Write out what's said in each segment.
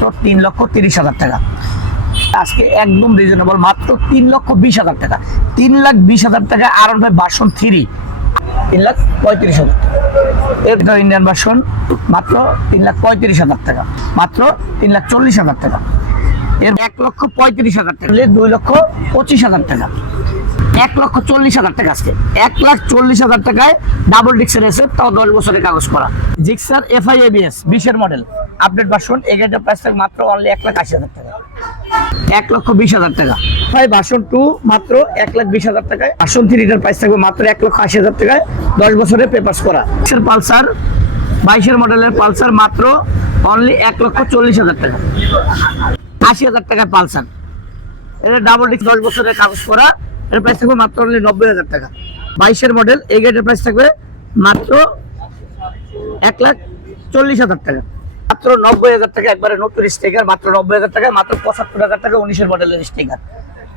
3,30,000 টাকা। আজকে একদম রিজনেবল, মাত্র 3,20,000 টাকা। 3,20,000 টাকা R1 5 ভার্সন 3, 3,35,000 টাকা। এটা ইন্ডিয়ান ভার্সন, মাত্র 3,35,000 টাকা, মাত্র 3,40,000 টাকা। এর 1,35,000 টাকা, 2,25,000 টাকা, 1,40,000 টাকা। আজকে 1,40,000 টাকায় ডাবল ডিক্সের এসএফ, তাও 10 বছরের কাগজ করা। জিক্সার FI ABS 20 এর মডেল, আপডেট ভার্সন। এই গাড়িটার প্রাইস থাকে মাত্র অনলি 1,80,000 টাকা, 1,20,000 টাকা। FI ভার্সন 2 মাত্র 1,20,000 টাকায়। ভার্সন 3 এর প্রাইস থাকবে মাত্র 1,80,000 টাকায়, 10 বছরের পেপারস করা। পালসার 22 এর মডেলের পালসার, মাত্র অনলি 1,40,000 টাকা, 80,000 টাকায় পালসার। এটা ডাবল ডিক্স, 10 বছরের কাগজ করা। এর প্রাইস থাকবে মাত্র অনলি 90,000 টাকা। 22 এর মডেল, এই গাড়ির প্রাইস থাকবে মাত্র 1,40,000 টাকা, মাত্র 90,000 টাকা। একবারে নতুন স্টিকার, মাত্র 90,000 টাকা, মাত্র 75,000 টাকা। 19 এর মডেলের স্টিকার,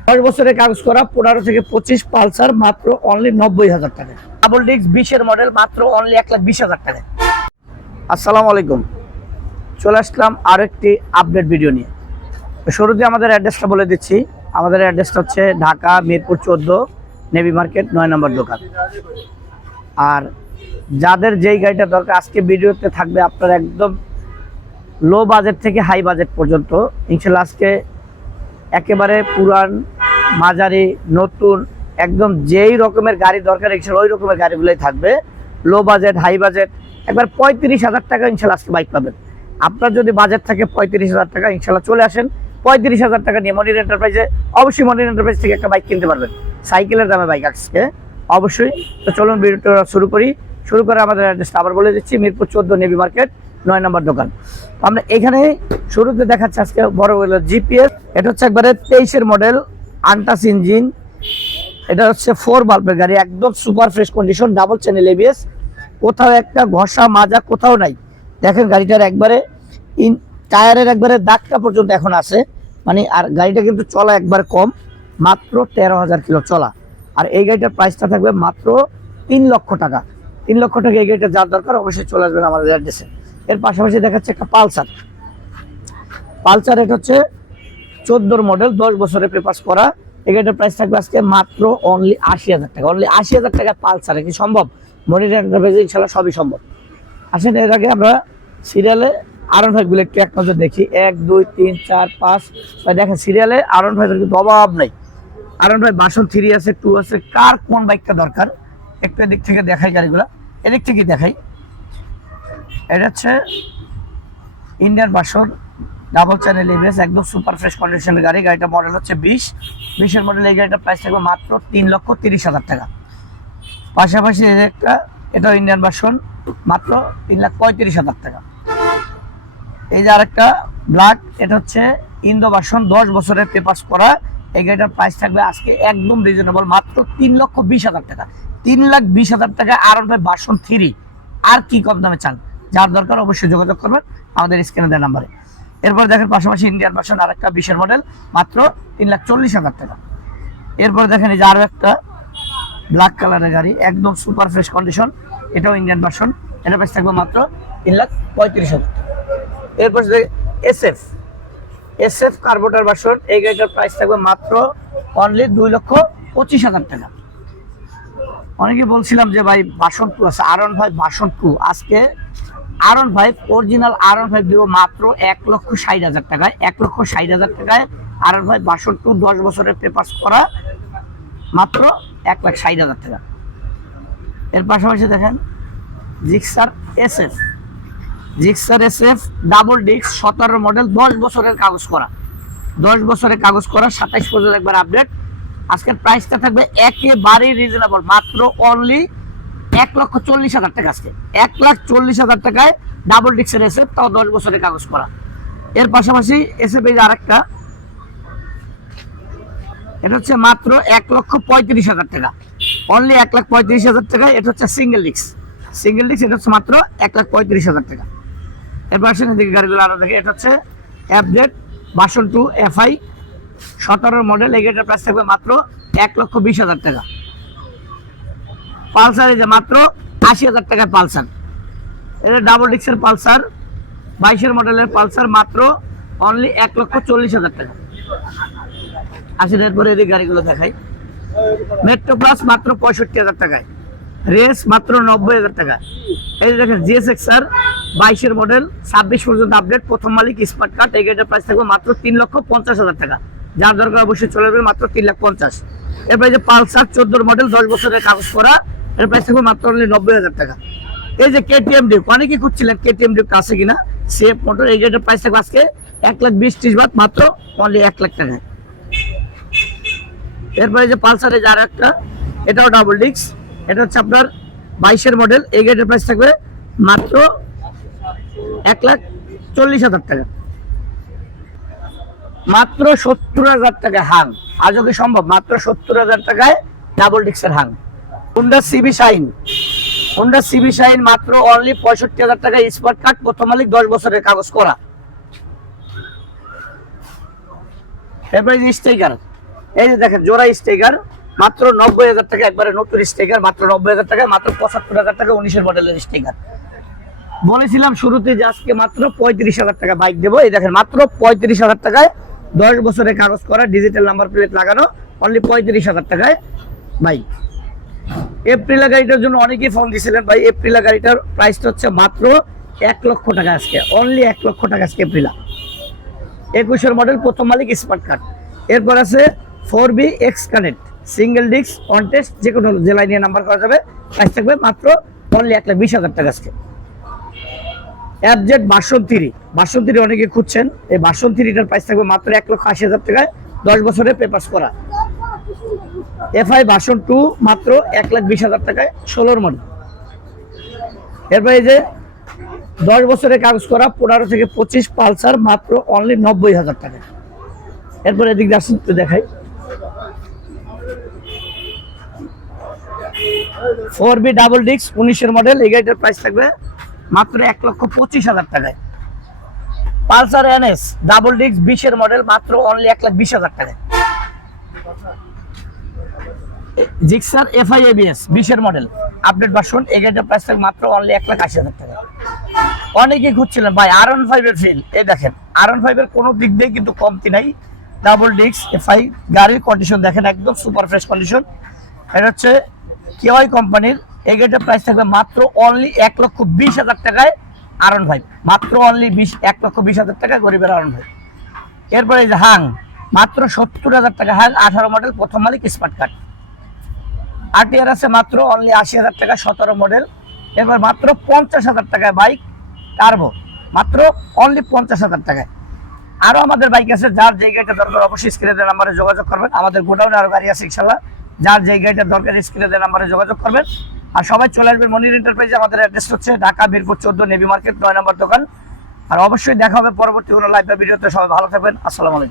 10 বছরের কাগজ করা। 15 থেকে 25 পালসার, মাত্র অনলি 90,000 টাকা। ডাবল ডিক্স 20 এর মডেল, মাত্র অনলি 1,20,000 টাকা। আসসালামু আলাইকুম, চলে আসলাম আরেকটি আপডেট ভিডিও নিয়ে। শুরুতে আমাদের অ্যাড্রেসটা বলে দিচ্ছি। আমাদের অ্যাড্রেসটা হচ্ছে ঢাকা মিরপুর 14, নেভি মার্কেট 9 নম্বর দোকান। আর যাদের যেই গাড়িটা দরকার, আজকে ভিডিওতে থাকবে আপনার একদম লো বাজেট থেকে হাই বাজেট পর্যন্ত। ইনশাল্লাহ আজকে একেবারে পুরান, মাঝারি, নতুন, একদম যেই রকমের গাড়ি দরকার ইনশাল্লাহ ওই রকমের গাড়িগুলোই থাকবে। লো বাজেট, হাই বাজেট, একবার 35,000 টাকা ইনশাল্লাহ আজকে বাইক পাবেন। আপনার যদি বাজেট থাকে 35,000 টাকা, ইনশাল্লাহ চলে আসেন। 35,000 টাকা নিয়ে মনির এন্টারপ্রাইজে, অবশ্যই মনির এন্টারপ্রাইজ থেকে একটা বাইক কিনতে পারবেন, সাইকেলের দামে বাইক আজকে অবশ্যই। তো চলুন ভিডিওটা শুরু করি। শুরু করে আমাদের অ্যাড্রেসটা আবার বলে দিচ্ছি, মিরপুর 14, নেভি মার্কেট 9 নম্বর দোকান। আমরা এখানে শুরুতে দেখাচ্ছি আজকে বড় জিপিএস। এটা হচ্ছে একবারে 23 এর মডেল, আনটাচ ইঞ্জিন। এটা হচ্ছে 4 বাল্বের গাড়ি, একদম super fresh condition, double channel ABS, কোথাও একটা ঘষা মাজা কোথাও নাই। দেখেন গাড়িটার একবারে টায়ারের একবারে দাগটা পর্যন্ত এখন আছে, মানে। আর গাড়িটা কিন্তু চলা একবার কম, মাত্র 13,000 কিলো চলা। আর এই গাড়িটার প্রাইসটা থাকবে মাত্র 3 লক্ষ টাকা। 3 লক্ষ টাকা এই গাড়িটা যার দরকার অবশ্যই চলে আসবেন আমাদের অ্যাড্রেসে। এর পাশাপাশি দেখাচ্ছে একটা পালসার। পালসার এটা হচ্ছে 14 মডেল, 10 বছরের পেপারস করা। এই গাড়িটার প্রাইস থাকবে আজকে মাত্র অনলি 80,000 টাকা। অনলি 80,000 টাকা পালসারে কি সম্ভব? মনির এন্টারপ্রাইজে ইনশাল্লাহ সবই সম্ভব। আসেন, এর আগে আমরা সিরিয়ালে R1 5 বুলেটকে এক নজর দেখি। 1, 2, 3, 4, 5। দেখেন সিরিয়ালে R1 5 এর কিন্তু অভাব নাই। R1 5 ভার্সন 3 আছে, 2 আছে। কার কোন বাইকটা দরকার একটু এদিক থেকে দেখাই, গাড়িগুলো এদিক থেকে দেখাই। এটা হচ্ছে Indian version, double channel ABS, একদম সুপার ফ্রেশ কন্ডিশনের গাড়ি। গাড়িটা মডেল হচ্ছে 20 এর মডেল। এই গাড়িটার প্রাইস থাকবে মাত্র 3,30,000 টাকা। পাশাপাশি একটা, এটাও ইন্ডিয়ান ভার্সন, মাত্র 3,35,000 টাকা। এই যে আরেকটা ব্ল্যাক, এটা হচ্ছে ইন্দো ভার্সন, 10 বছরের পেপারস করা। এই গাড়িটার প্রাইস থাকবে আজকে একদম রিজনেবল, মাত্র 3,20,000 টাকা। 3,20,000 টাকা R1 5 ভার্সন 3। আর কি কম দামে চান? যার দরকার অবশ্যই যোগাযোগ করবেন আমাদের স্ক্রিনে দেওয়া নাম্বারে। এরপর দেখেন পাশাপাশি ইন্ডিয়ান ভার্সন আরেকটা 20 এর মডেল, মাত্র 3,40,000 টাকা। এরপর দেখেন এই যে আরো একটা ব্ল্যাক কালারের গাড়ি, একদম সুপার ফ্রেশ কন্ডিশন, এটাও ইন্ডিয়ান ভার্সন। এটার প্রাইস থাকবে মাত্র 3,35,000 টাকা। এরপর SF কার্বোটার ভার্সন, এই গাড়িটার প্রাইস থাকবে মাত্র অনলি 2,25,000 টাকা। অনেকে বলছিলাম যে ভাই ভার্সন 2 আছে, R1 5 ভার্সন 2। আজকে R1 5 অরিজিনাল R1 5 দিব মাত্র 1,60,000 টাকায়। 1,60,000 টাকায় R1 5 ভার্সন 2, 10 বছরের পেপারস করা, মাত্র 1,60,000 টাকা। এর পাশাপাশি দেখেন জিক্সার SF ডাবল ডিক্স, 17 মডেল, 10 বছরের কাগজ করা। 10 বছরের কাগজ করা, 27 পর্যন্ত একবার আপডেট। আজকের প্রাইসটা থাকবে একেবারেই রিজনেবল, মাত্র অনলি 1,40,000 টাকা। আজকে 1,40,000 টাকায় ডাবল ডিক্সের SF, তাও 10 বছরের কাগজ করা। এর পাশাপাশি SF এই আরেকটা, এটা হচ্ছে মাত্র 1,35,000 টাকা। অনলি 1,35,000 টাকায়। এটা হচ্ছে সিঙ্গেল ডিক্স, এটা হচ্ছে মাত্র 1,35,000 টাকা। এর পাশে দিকে গাড়িগুলো আরো দেখে, এটা হচ্ছে আপডেট ভার্সন 2 FI 17 মডেল। এই গাড়িটার প্রাইস থাকবে মাত্র 1,20,000 টাকা। পালসার এই যে মাত্র 80,000 টাকায় পালসার। এটা ডাবল ডিক্সের পালসার, 22 এর মডেলের পালসার, মাত্র অনলি 1,40,000 টাকা। আসেন এরপরে এদিকে গাড়িগুলো দেখাই। মেট্রো প্লাস মাত্র 65,000 টাকায়, রেস মাত্র 90,000 টাকা। এই যে দেখেন GSX-R 22-এর মডেল, 26 পর্যন্ত আপডেট, প্রথম মালিক, স্মার্ট কার্ড। এই গাড়িটার প্রাইস থাকবে মাত্র 3,50,000 টাকা। যার দরকার অবশ্যই চলে যাবে মাত্র 3,50,000। এরপরে যে পালসার 14 মডেল, 10 বছরের কাগজ করা, এর প্রাইস থাকবে মাত্র অনলি 90,000 টাকা। এই যে KTM ডিউক, অনেকেই খুঁজছিলেন KTM ডিউক আছে কিনা, সেফ মোটর। এই গাড়িটার প্রাইস থাকবে আজকে 1,20,30 বাদ মাত্র অনলি 1 লাখ টাকায়। এরপরে যে পালসার, এই যে আর একটা, এটাও ডাবল ডিস্ক, এটা হচ্ছে আপনার 22-এর মডেল। এই গাড়িটার প্রাইস থাকবে মাত্র 1,40,000 টাকা। মাত্র 70,000 টাকায় হাং, আজও কি সম্ভব? মাত্র 70,000 টাকায় ডাবল ডিস্কের হাং। Honda CB Shine, Honda CB Shine মাত্র অনলি 65,000 টাকায়, স্মার্ট কার্ড, প্রথম মালিক, 10 বছরের কাগজ করা। এরপরে স্টিকার, এই যে দেখেন জোড়া স্টিকার মাত্র 90,000 টাকা, একবারে নতুন স্টিকার মাত্র 90,000 টাকা, মাত্র 75,000 টাকা 19-এর মডেলের স্টিকার। বলেছিলাম শুরুতে যে আজকে মাত্র 35,000 টাকা বাইক দেবো। এই দেখেন মাত্র 35,000 টাকায় 10 বছরের কাগজ করা, ডিজিটাল নাম্বার প্লেট লাগানো, অনলি 35,000 টাকায় বাইক। এপ্রিলা গাড়িটার জন্য অনেকেই ফোন দিয়েছিলেন ভাই, এপ্রিলা গাড়িটার প্রাইসটা হচ্ছে মাত্র 1 লক্ষ টাকা আজকে, অনলি 1 লক্ষ টাকা আজকে এপ্রিলা। 21-এর মডেল, প্রথম মালিক, স্মার্ট কার্ড। এরপর আছে 4B X connect, single disc, contest, যে কোনো জেলায় নিয়ে নাম্বার করা যাবে, প্রাইস থাকবে মাত্র অনলি 1,20,000 টাকা আজকে। FZ ভার্সন 3, ভার্সন 3 অনেকে খুঁজছেন, এই ভার্সন 3টার প্রাইস থাকবে মাত্র 1,80,000 টাকায়, 10 বছরের পেপারস করা। FI ভার্সন 2 মাত্র 1,20,000 টাকায়, 16-এর মডেল। এরপর এই যে 10 বছরের কাগজ করা, 15 থেকে 25 পালসার, মাত্র অনলি 90,000 টাকায়। এরপর এদিক দিয়ে আসুন একটু দেখাই। 4B double disc, 19-এর model. এই গাড়িটার প্রাইস থাকবে মাত্র 1,25,000 টাকায়। পালসার NS ডাবল ডিস্ক, 20-এর মডেল, মাত্র অনলি 1,20,000 টাকায়। জিক্সার FI ABS 20-এর মডেল, আপডেট ভার্সন। এই গাড়িটার প্রাইস থাকবে মাত্র অনলি 1,80,000 টাকা। অনেকেই খুঁজছিলেন ভাই R15 এর ফিল, এই দেখেন R15 এর কোনো দিক দিয়ে কিন্তু কমতি নাই, ডাবল ডিস্ক FI। গাড়ির কন্ডিশন দেখেন একদম সুপার ফ্রেশ কন্ডিশন। এটা হচ্ছে KY কোম্পানির। এই গাড়িটার প্রাইস থাকবে মাত্র অনলি 1,20,000 টাকায়, R15 মাত্র অনলি 1,20,000 টাকা, গরিবের R15। এরপরে এই যে হাং, মাত্র 70,000 টাকা হাং, 18 মডেল, প্রথম মালিক, স্মার্ট কার্ড। RTR আছে মাত্র অনলি 80,000 টাকা, 17 মডেল। এরপর মাত্র 50,000 টাকায় বাইক টার্বো, মাত্র অনলি 50,000 টাকায়। আরো আমাদের বাইক আছে, যার যে গাড়িটা দরকার অবশ্যই স্ক্রিনের নাম্বারে যোগাযোগ করবেন। আমাদের গোডাউনে আরো গাড়ি আছে ইনশাআল্লাহ, যার যে গাড়িটা দরকার স্ক্রিনের নাম্বারে যোগাযোগ করবেন। আর সবাই চলে আসবেন মনির এন্টারপ্রাইজে। আমাদের অ্যাড্রেস হচ্ছে ঢাকা মিরপুর 14 নেভি মার্কেট, 9 নম্বর দোকান। আর অবশ্যই দেখা হবে পরবর্তী কোনো লাইভ বা ভিডিওতে। সবাই ভালো থাকবেন, আসসালামু আলাইকুম।